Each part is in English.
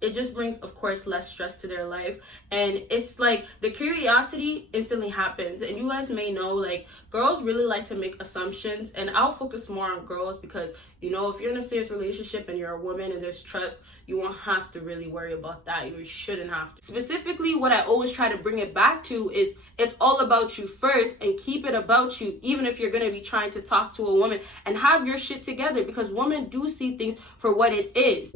It just brings, of course, less stress to their life. And it's like the curiosity instantly happens. And you guys may know, like, girls really like to make assumptions. And I'll focus more on girls because, you know, if you're in a serious relationship and you're a woman and there's trust, you won't have to really worry about that. You shouldn't have to. Specifically, what I always try to bring it back to is it's all about you first, and keep it about you, even if you're going to be trying to talk to a woman, and have your shit together, because women do see things for what it is.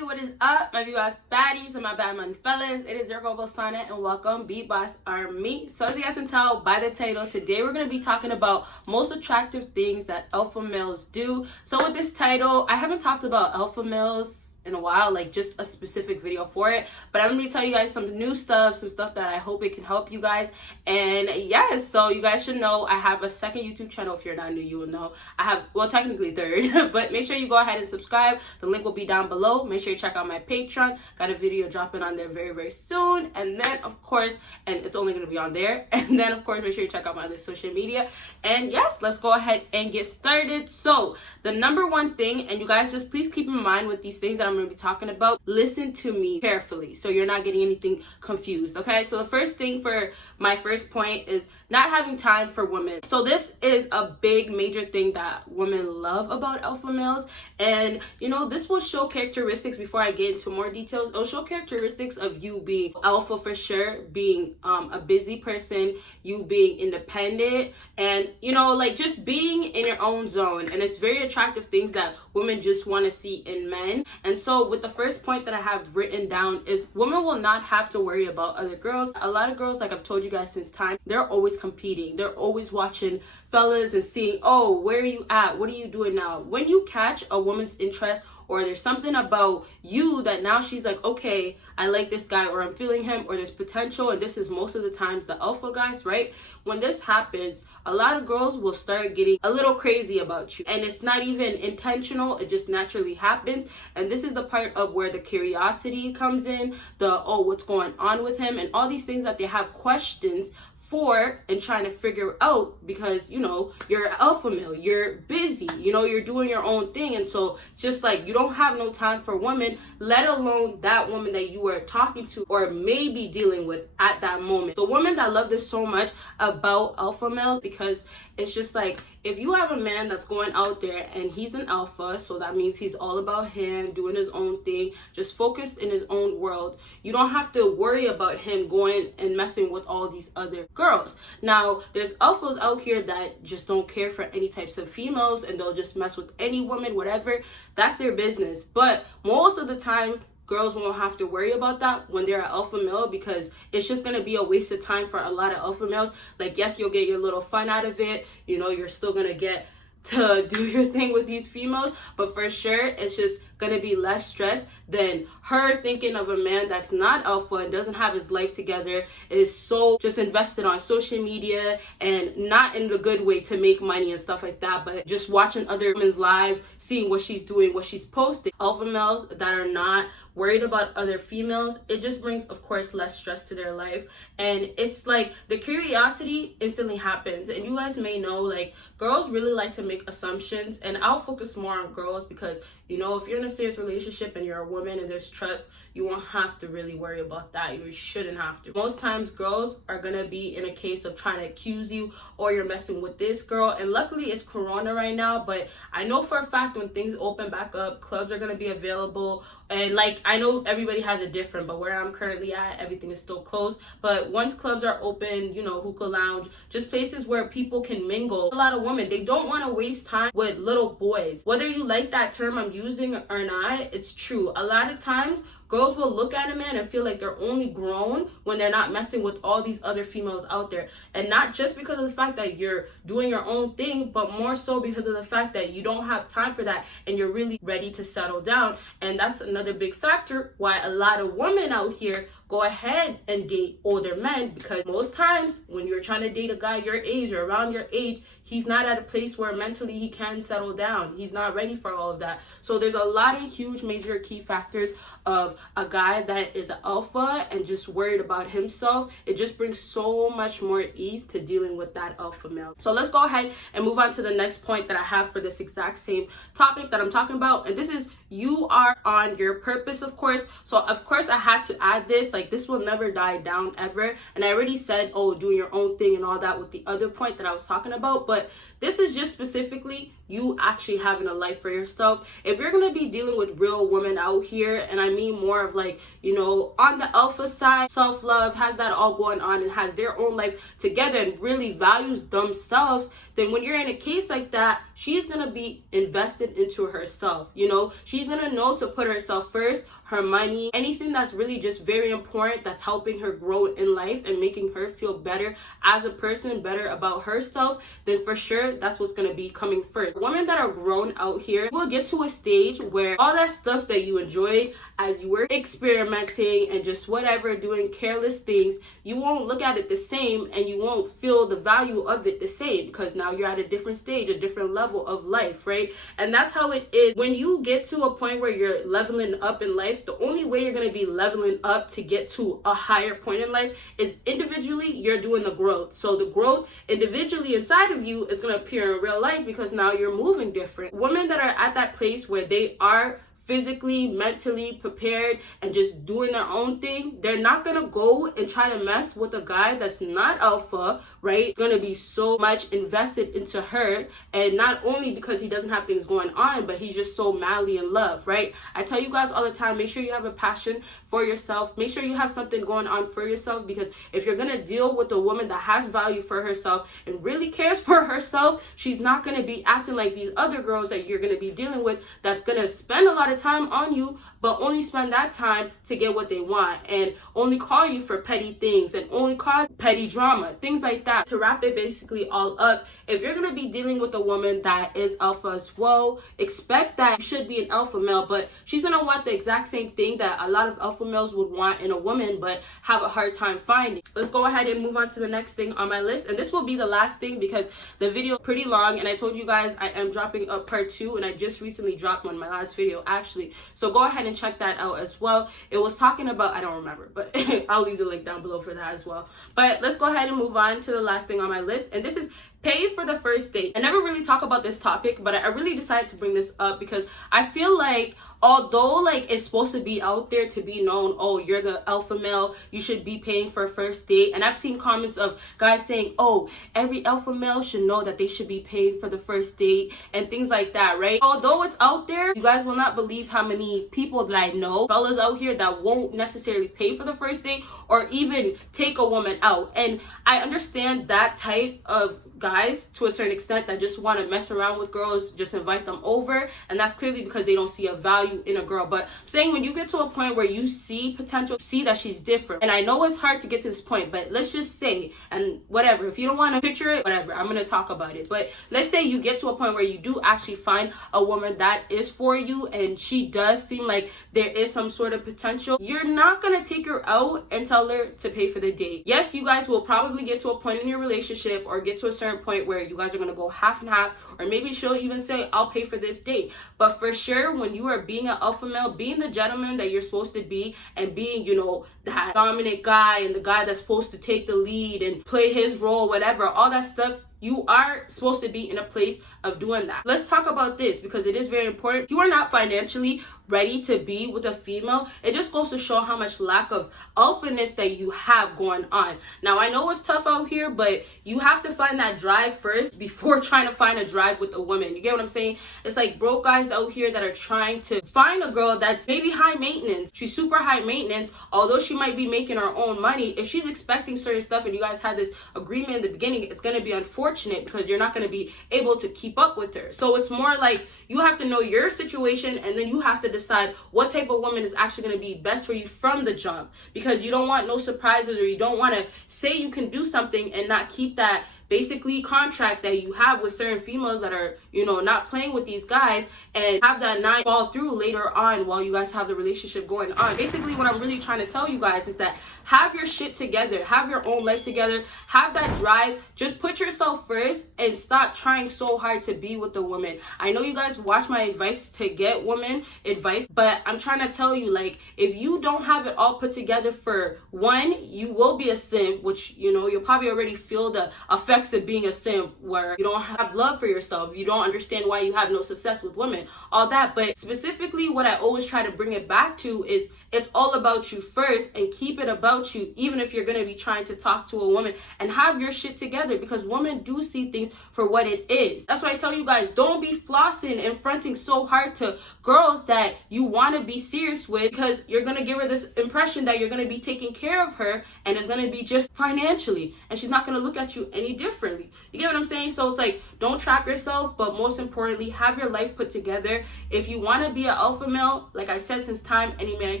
What is up, my BBossBaddies and my bad money fellas? It is your girl Bosana, and welcome BBossArmy. So as you guys can tell by the title, today we're going to be talking about most attractive things that alpha males do. So with this title, I haven't talked about alpha males in a while, like just a specific video for it, but I'm gonna be telling you guys some new stuff, some stuff that I hope it can help you guys. And yes, so you guys should know I have a second YouTube channel. If you're not new, you will know I have, well, technically third, but make sure you go ahead and subscribe. The link will be down below. Make sure you check out my Patreon. Got a video dropping on there very soon. And then of course, and it's only gonna be on there, and then of course make sure you check out my other social media. And yes, let's go ahead and get started. So the number one thing, and you guys just please keep in mind with these things that I'm going to be talking about, listen to me carefully so you're not getting anything confused, okay? So the first thing for my first point is not having time for women. So this is a big major thing that women love about alpha males, and you know, this will show characteristics. Before I get into more details, it'll show characteristics of you being alpha for sure, being a busy person, you being independent, and you know, like just being in your own zone. And it's very attractive things that women just want to see in men. And so with the first point that I have written down is women will not have to worry about other girls. A lot of girls, like I've told you guys since time, they're always competing. They're always watching fellas and seeing, oh, where are you at? What are you doing now? When you catch a woman's interest, or there's something about you that now she's like, okay, I like this guy, or I'm feeling him, or there's potential, and this is most of the times the alpha guys, right? When this happens, a lot of girls will start getting a little crazy about you, and it's not even intentional, it just naturally happens. And this is the part of where the curiosity comes in, the, oh, what's going on with him, and all these things that they have questions for and trying to figure out, because you know, you're an alpha male, you're busy, you know, you're doing your own thing. And so it's just like you don't have no time for women, let alone that woman that you were talking to or maybe dealing with at that moment. The women that love this so much about alpha males, because it's just like, if you have a man that's going out there and he's an alpha, so that means he's all about him, doing his own thing, just focused in his own world, you don't have to worry about him going and messing with all these other girls. Now, there's alphas out here that just don't care for any types of females, and they'll just mess with any woman, whatever. That's their business. But most of the time, girls won't have to worry about that when they're an alpha male, because it's just going to be a waste of time for a lot of alpha males. Like, yes, you'll get your little fun out of it. You know, you're still going to get to do your thing with these females, but for sure, it's just going to be less stress than her thinking of a man that's not alpha and doesn't have his life together, is so just invested on social media, and not in the good way to make money and stuff like that, but just watching other women's lives, seeing what she's doing, what she's posting. Alpha males that are not worried about other females, it just brings, of course, less stress to their life. And it's like the curiosity instantly happens. And you guys may know, like, girls really like to make assumptions, and I'll focus more on girls because, you know, if you're in a serious relationship and you're a woman and there's trust, you won't have to really worry about that. You shouldn't have to. Most times girls are gonna be in a case of trying to accuse you, or you're messing with this girl. And luckily it's Corona right now, but I know for a fact when things open back up, clubs are gonna be available. And like, I know everybody has it different, but where I'm currently at, everything is still closed. But once clubs are open, you know, hookah lounge, just places where people can mingle, a lot of women, they don't want to waste time with little boys. Whether you like that term I'm using or not, it's true. A lot of times girls will look at a man and feel like they're only grown when they're not messing with all these other females out there. And not just because of the fact that you're doing your own thing, but more so because of the fact that you don't have time for that and you're really ready to settle down. And that's another big factor why a lot of women out here go ahead and date older men, because most times when you're trying to date a guy your age or around your age, he's not at a place where mentally he can settle down. He's not ready for all of that. So there's a lot of huge major key factors of a guy that is an alpha and just worried about himself. It just brings so much more ease to dealing with that alpha male. So let's go ahead and move on to the next point that I have for this exact same topic that I'm talking about. And this is, you are on your purpose, of course. So of course I had to add this, like this will never die down ever. And I already said, oh, doing your own thing and all that with the other point that I was talking about. But this is just specifically you actually having a life for yourself. If you're going to be dealing with real women out here, and I mean more of like, you know, on the alpha side, self-love, has that all going on and has their own life together and really values themselves, then when you're in a case like that, she's going to be invested into herself. You know, she's going to know to put herself first, her money, anything that's really just very important, that's helping her grow in life and making her feel better as a person, better about herself, then for sure that's what's going to be coming first. Women that are grown out here will get to a stage where all that stuff that you enjoyed as you were experimenting and just whatever, doing careless things, you won't look at it the same and you won't feel the value of it the same, because now you're at a different stage, a different level of life, right? And that's how it is when you get to a point where you're leveling up in life. The only way you're going to be leveling up to get to a higher point in life is individually you're doing the growth. So the growth individually inside of you is going to appear in real life because now you're moving different. Women that are at that place where they are physically, mentally prepared and just doing their own thing, they're not gonna go and try to mess with a guy that's not alpha, right? Gonna be so much invested into her, and not only because he doesn't have things going on, but he's just so madly in love, right? I tell you guys all the time, make sure you have a passion for yourself, make sure you have something going on for yourself, because if you're gonna deal with a woman that has value for herself and really cares for herself, she's not gonna be acting like these other girls that you're gonna be dealing with that's gonna spend a lot of time on you, but only spend that time to get what they want and only call you for petty things and only cause petty drama, things like that. To wrap it basically all up, if you're going to be dealing with a woman that is alpha as well, expect that you should be an alpha male, but she's going to want the exact same thing that a lot of alpha males would want in a woman but have a hard time finding. Let's go ahead and move on to the next thing on my list, and this will be the last thing because the video is pretty long, and I told you guys I am dropping up part 2, and I just recently dropped one, my last video actually, so go ahead and check that out as well. It was talking about, I don't remember, but I'll leave the link down below for that as well. But let's go ahead and move on to the last thing on my list, and this is pay for the first date. I never really talk about this topic, but I really decided to bring this up because I feel like although like it's supposed to be out there to be known, oh, you're the alpha male, you should be paying for a first date. And I've seen comments of guys saying, oh, every alpha male should know that they should be paying for the first date and things like that, right? Although it's out there, you guys will not believe how many people that I know, fellas out here that won't necessarily pay for the first date or even take a woman out. And I understand that type of guys to a certain extent that just want to mess around with girls, just invite them over, and that's clearly because they don't see a value in a girl. But I'm saying when you get to a point where you see potential, see that she's different, and I know it's hard to get to this point, but let's just say, and whatever, if you don't want to picture it, whatever, I'm going to talk about it, but let's say you get to a point where you do actually find a woman that is for you and she does seem like there is some sort of potential, you're not going to take her out and tell her to pay for the date. Yes, you guys will probably get to a point in your relationship or get to a certain point where you guys are going to go half and half, or maybe she'll even say, I'll pay for this date. But for sure, when you are being an alpha male, being the gentleman that you're supposed to be, and being, you know, that dominant guy and the guy that's supposed to take the lead and play his role, whatever, all that stuff, you are supposed to be in a place of doing that. Let's talk about this because it is very important. You are not financially ready to be with a female. It just goes to show how much lack of alphaness that you have going on. Now, I know it's tough out here, but you have to find that drive first before trying to find a drive with a woman. You get what I'm saying? It's like broke guys out here that are trying to find a girl that's maybe high maintenance. She's super high maintenance, although she might be making her own money. If she's expecting certain stuff and you guys had this agreement in the beginning, it's going to be unfortunate because you're not going to be able to keep up with her. So it's more like you have to know your situation, and then you have to decide decide what type of woman is actually going to be best for you from the jump, because you don't want no surprises, or you don't want to say you can do something and not keep that basically contract that you have with certain females that are, you know, not playing with these guys, and have that 9 fall through later on while you guys have the relationship going on. Basically, what I'm really trying to tell you guys is that have your shit together, have your own life together, have that drive, just put yourself first and stop trying so hard to be with the woman. I know you guys watch my advice to get woman advice, but I'm trying to tell you, like, if you don't have it all put together, for one, you will be a simp, which, you know, you'll probably already feel the effects of being a simp, where you don't have love for yourself, you don't understand why you have no success with women, all that. But specifically, what I always try to bring it back to is it's all about you first, and keep it about you, even if you're going to be trying to talk to a woman, and have your shit together, because women do see things for what it is. That's why I tell you guys, don't be flossing and fronting so hard to girls that you want to be serious with, because you're going to give her this impression that you're going to be taking care of her, and it's going to be just financially, and she's not going to look at you any differently. You get what I'm saying? So it's like, don't trap yourself, but most importantly, have your life put together. If you want to be an alpha male, like I said, since time any man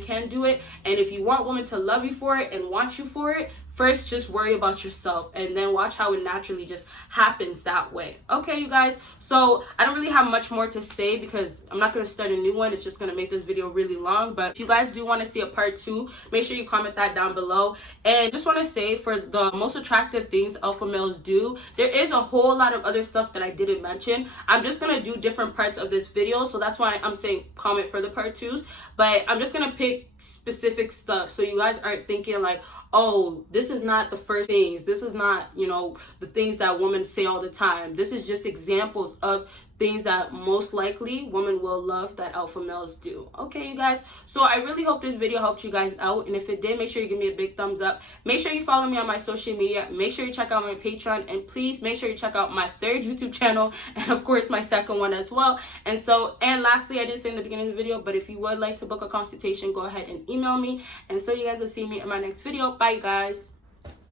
can do it, and if you want women to love you for it and want you for it, first just worry about yourself, and then watch how it naturally just happens that way. Okay, you guys, so I don't really have much more to say, because I'm not going to start a new one. It's just going to make this video really long. But if you guys do want to see a part 2, make sure you comment that down below. And just want to say, for the most attractive things alpha males do, there is a whole lot of other stuff that I didn't mention. I'm just going to do different parts of this video, so that's why I'm saying comment for the part 2s. But I'm just going to pick specific stuff, so you guys aren't thinking like, oh, this is not the first things, this is not, you know, the things that women say all the time. This is just examples of things that most likely women will love that alpha males do. Okay, you guys, so I really hope this video helped you guys out, and if it did, make sure you give me a big thumbs up. Make sure you follow me on my social media, make sure you check out my Patreon, and please make sure you check out my 3rd YouTube channel, and of course my 2nd one as well. And lastly, I didn't say in the beginning of the video, but if you would like to book a consultation, go ahead and email me. And so you guys will see me in my next video. Bye, you guys.